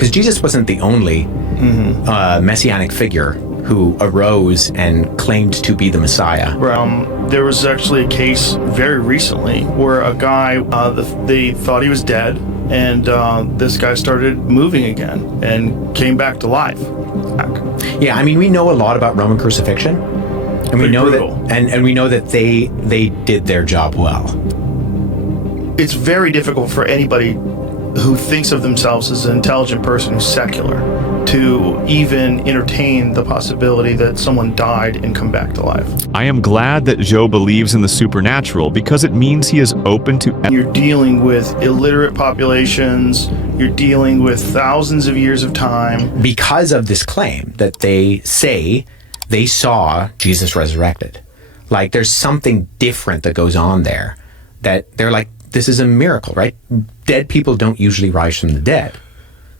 Because Jesus wasn't the only messianic figure who arose and claimed to be the Messiah. There was actually a case very recently where a guy, they thought he was dead, and this guy started moving again and came back to life. Yeah, I mean, we know a lot about Roman crucifixion, and we know that, and we know that they did their job well. It's very difficult for anybody who thinks of themselves as an intelligent person who's secular to even entertain the possibility that someone died and come back to life. I am glad that Joe believes in the supernatural because it means he is open to... You're dealing with illiterate populations, you're dealing with thousands of years of time. Because of this claim that they say they saw Jesus resurrected. Like, there's something different that goes on there, that they're like, this is a miracle, right? Dead people don't usually rise from the dead.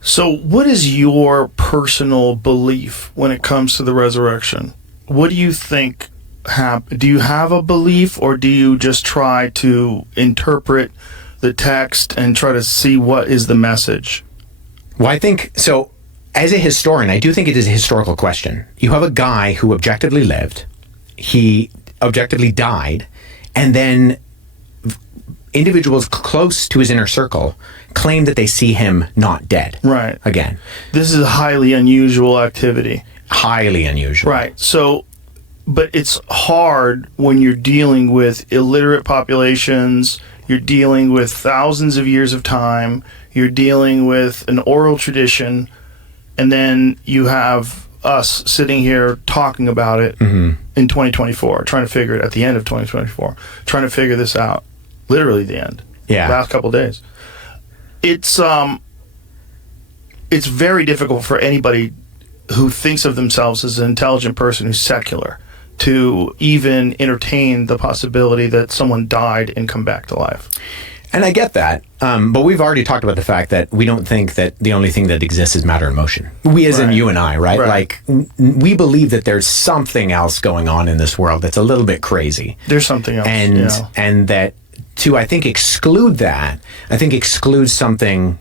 So what is your personal belief when it comes to the resurrection? What do you think do you have a belief, or do you just try to interpret the text and try to see what is the message? Well, I think, so as a historian, I do think it is a historical question. You have a guy who objectively lived, he objectively died, and then individuals close to his inner circle claim that they see him not dead. Right. Again. This is a highly unusual activity. Highly unusual. Right. So, but it's hard when you're dealing with illiterate populations, you're dealing with thousands of years of time, you're dealing with an oral tradition, and then you have us sitting here talking about it in 2024, trying to figure it at the end of 2024, trying to figure this out. Literally the end. Yeah. Last couple of days. It's very difficult for anybody who thinks of themselves as an intelligent person who's secular to even entertain the possibility that someone died and come back to life. And I get that, but we've already talked about the fact that we don't think that the only thing that exists is matter and motion. We as in you and I, right? Like, we believe that there's something else going on in this world that's a little bit crazy. There's something else. And that to, I think, exclude that, I think excludes something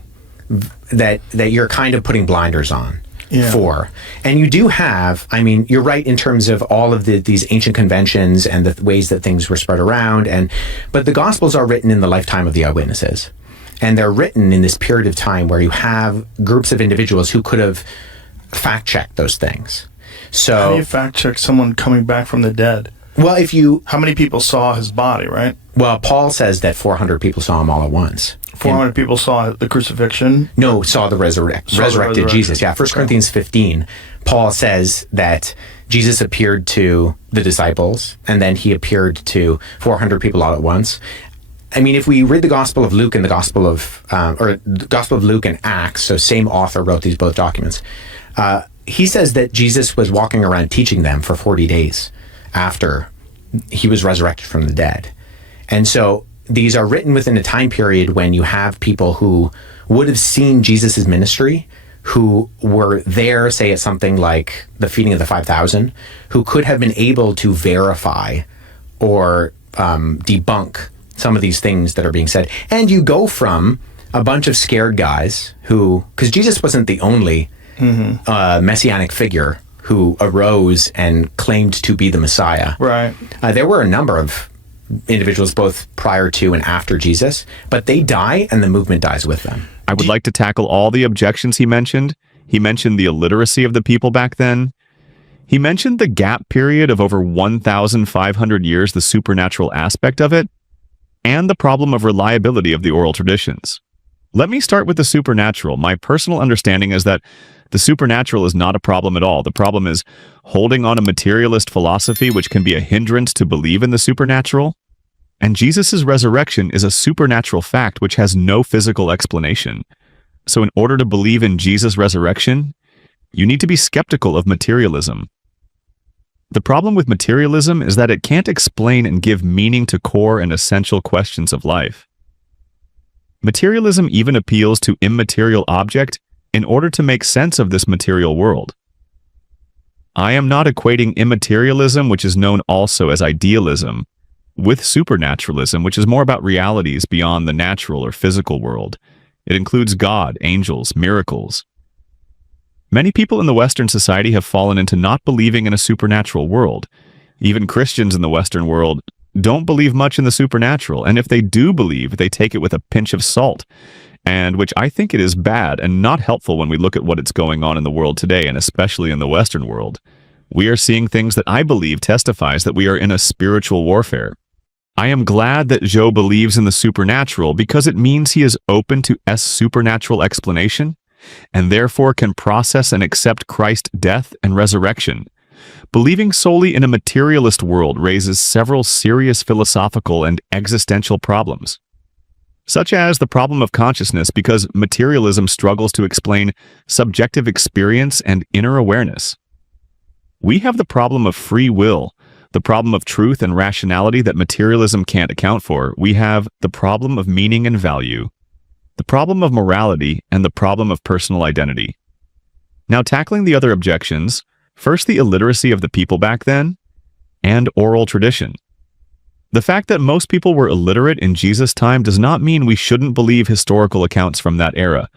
that you're kind of putting blinders on for. And you do have, I mean, you're right in terms of all of these ancient conventions and the ways that things were spread around. But the Gospels are written in the lifetime of the eyewitnesses. And they're written in this period of time where you have groups of individuals who could have fact-checked those things. So, how do you fact-check someone coming back from the dead? Well, how many people saw his body, right? Well, Paul says that 400 people saw him all at once. 400 people saw the crucifixion? No, saw the resurrected Jesus. Yeah, 1 Corinthians 15, Paul says that Jesus appeared to the disciples, and then he appeared to 400 people all at once. I mean, if we read the Gospel of Luke and the Gospel of Luke and Acts, so same author wrote these both documents, he says that Jesus was walking around teaching them for 40 days after he was resurrected from the dead. And so these are written within a time period when you have people who would have seen Jesus's ministry, who were there, say, at something like the feeding of the 5,000, who could have been able to verify or debunk some of these things that are being said. And you go from a bunch of scared guys who, because Jesus wasn't the only messianic figure who arose and claimed to be the Messiah. Right. There were a number of individuals both prior to and after Jesus, but they die and the movement dies with them. I would like to tackle all the objections he mentioned. He mentioned the illiteracy of the people back then. He mentioned the gap period of over 1,500 years, the supernatural aspect of it, and the problem of reliability of the oral traditions. Let me start with the supernatural. My personal understanding is that the supernatural is not a problem at all. The problem is holding on a materialist philosophy which can be a hindrance to believe in the supernatural. And Jesus' resurrection is a supernatural fact which has no physical explanation. So in order to believe in Jesus' resurrection, you need to be skeptical of materialism. The problem with materialism is that it can't explain and give meaning to core and essential questions of life. Materialism even appeals to immaterial object in order to make sense of this material world. I am not equating immaterialism, which is known also as idealism, with supernaturalism, which is more about realities beyond the natural or physical world. It includes God, angels, miracles. Many people in the Western society have fallen into not believing in a supernatural world. Even Christians in the Western world don't believe much in the supernatural, and if they do believe, they take it with a pinch of salt, and which I think it is bad and not helpful when we look at what is going on in the world today, and especially in the Western world. We are seeing things that I believe testifies that we are in a spiritual warfare. I am glad that Joe believes in the supernatural because it means he is open to supernatural explanation and therefore can process and accept Christ's death and resurrection. Believing solely in a materialist world raises several serious philosophical and existential problems, such as the problem of consciousness because materialism struggles to explain subjective experience and inner awareness. We have the problem of free will, the problem of truth and rationality that materialism can't account for. We have the problem of meaning and value, the problem of morality, and the problem of personal identity. Now, tackling the other objections, first the illiteracy of the people back then, and oral tradition. The fact that most people were illiterate in Jesus' time does not mean we shouldn't believe historical accounts from that era,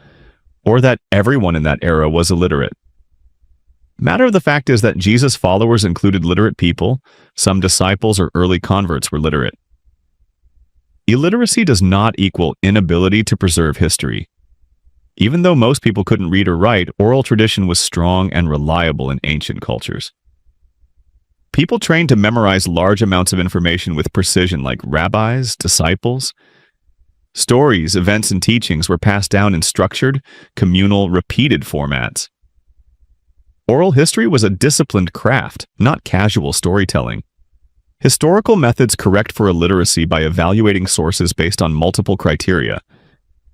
or that everyone in that era was illiterate. Matter of the fact is that Jesus' followers included literate people. Some disciples or early converts were literate. Illiteracy does not equal inability to preserve history. Even though most people couldn't read or write, oral tradition was strong and reliable in ancient cultures. People trained to memorize large amounts of information with precision, like rabbis, disciples. Stories, events, and teachings were passed down in structured, communal, repeated formats. Oral history was a disciplined craft, not casual storytelling. Historical methods correct for illiteracy by evaluating sources based on multiple criteria.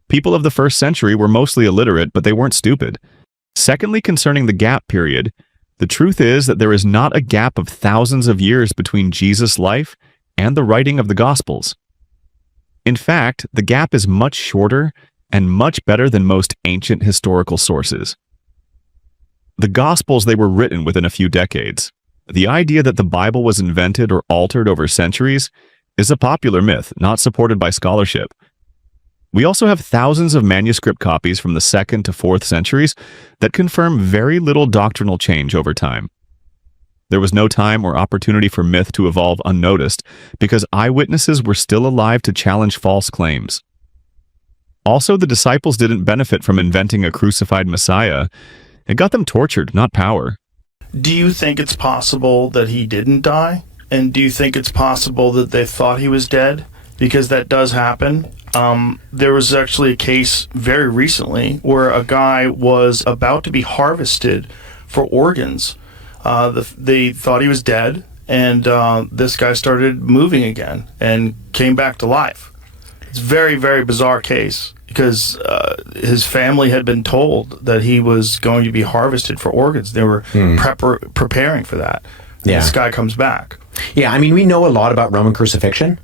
People of the first century were mostly illiterate, but they weren't stupid. Secondly, concerning the gap period, the truth is that there is not a gap of thousands of years between Jesus' life and the writing of the Gospels. In fact, the gap is much shorter and much better than most ancient historical sources. The Gospels, they were written within a few decades. The idea that the Bible was invented or altered over centuries is a popular myth, not supported by scholarship. We also have thousands of manuscript copies from the 2nd to 4th centuries that confirm very little doctrinal change over time. There was no time or opportunity for myth to evolve unnoticed because eyewitnesses were still alive to challenge false claims. Also, the disciples didn't benefit from inventing a crucified Messiah. It got them tortured, not power. Do you think it's possible that he didn't die? And do you think it's possible that they thought he was dead? Because that does happen. There was actually a case very recently where a guy was about to be harvested for organs. They thought he was dead, and this guy started moving again and came back to life. It's a very, very bizarre case because his family had been told that he was going to be harvested for organs. They were preparing for that. Yeah. This guy comes back. Yeah, I mean, we know a lot about Roman crucifixion.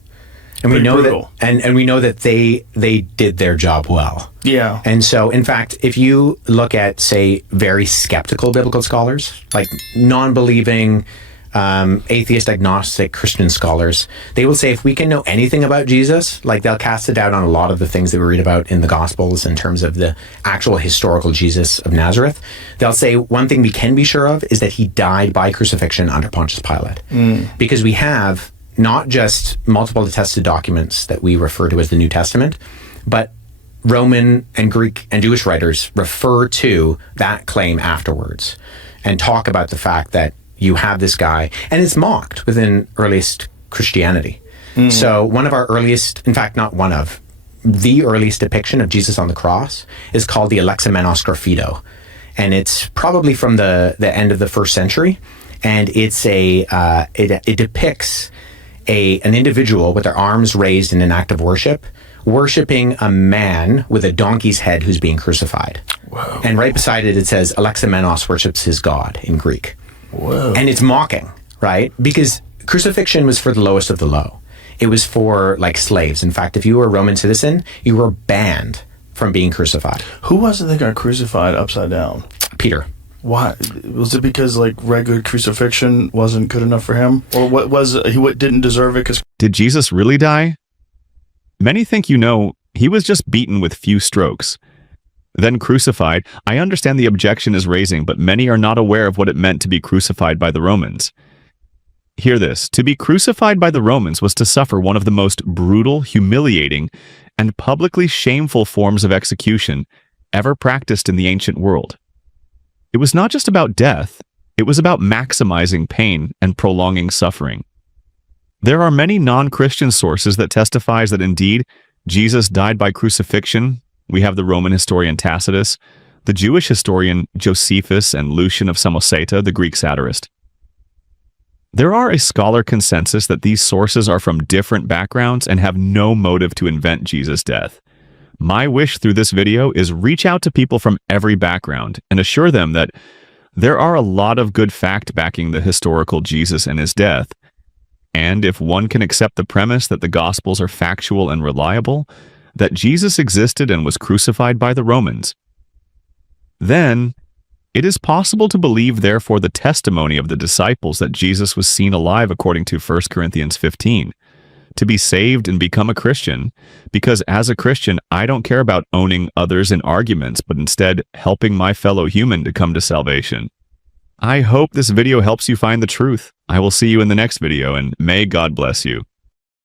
And we know brutal. that, and we know that they did their job well. Yeah. And so, in fact, if you look at, say, very skeptical biblical scholars, like non-believing, atheist, agnostic Christian scholars, they will say if we can know anything about Jesus, like they'll cast a doubt on a lot of the things that we read about in the Gospels in terms of the actual historical Jesus of Nazareth. They'll say one thing we can be sure of is that he died by crucifixion under Pontius Pilate, because we have not just multiple attested documents that we refer to as the New Testament, but Roman and Greek and Jewish writers refer to that claim afterwards and talk about the fact that you have this guy, and it's mocked within earliest Christianity. So one of our earliest, in fact, not one of, the earliest depiction of Jesus on the cross is called the Alexamenos Graphido. And it's probably from the end of the 1st century. And it's it depicts an individual with their arms raised in an act of worship, worshiping a man with a donkey's head who's being crucified. Whoa. And right beside it, it says, Alexamenos worships his God in Greek. Whoa. And it's mocking, right? Because crucifixion was for the lowest of the low. It was for, like, slaves. In fact, if you were a Roman citizen, you were banned from being crucified. Who was it that got crucified upside down? Peter. Why? Was it because, like, regular crucifixion wasn't good enough for him? Or what was it? He didn't deserve it? Did Jesus really die? Many think he was just beaten with few strokes. then crucified. I understand the objection is raising, but many are not aware of what it meant to be crucified by the Romans. Hear this. To be crucified by the Romans was to suffer one of the most brutal, humiliating, and publicly shameful forms of execution ever practiced in the ancient world. It was not just about death, it was about maximizing pain and prolonging suffering. There are many non-Christian sources that testifies that indeed Jesus died by crucifixion. We have the Roman historian Tacitus, the Jewish historian Josephus, and Lucian of Samosata, the Greek satirist. There are a scholar consensus that these sources are from different backgrounds and have no motive to invent Jesus' death. My wish through this video is reach out to people from every background and assure them that there are a lot of good fact backing the historical Jesus and his death. And if one can accept the premise that the Gospels are factual and reliable, that Jesus existed and was crucified by the Romans, then it is possible to believe, therefore, the testimony of the disciples that Jesus was seen alive according to 1 Corinthians 15, to be saved and become a Christian, because as a Christian, I don't care about owning others in arguments, but instead helping my fellow human to come to salvation. I hope this video helps you find the truth. I will see you in the next video, and may God bless you.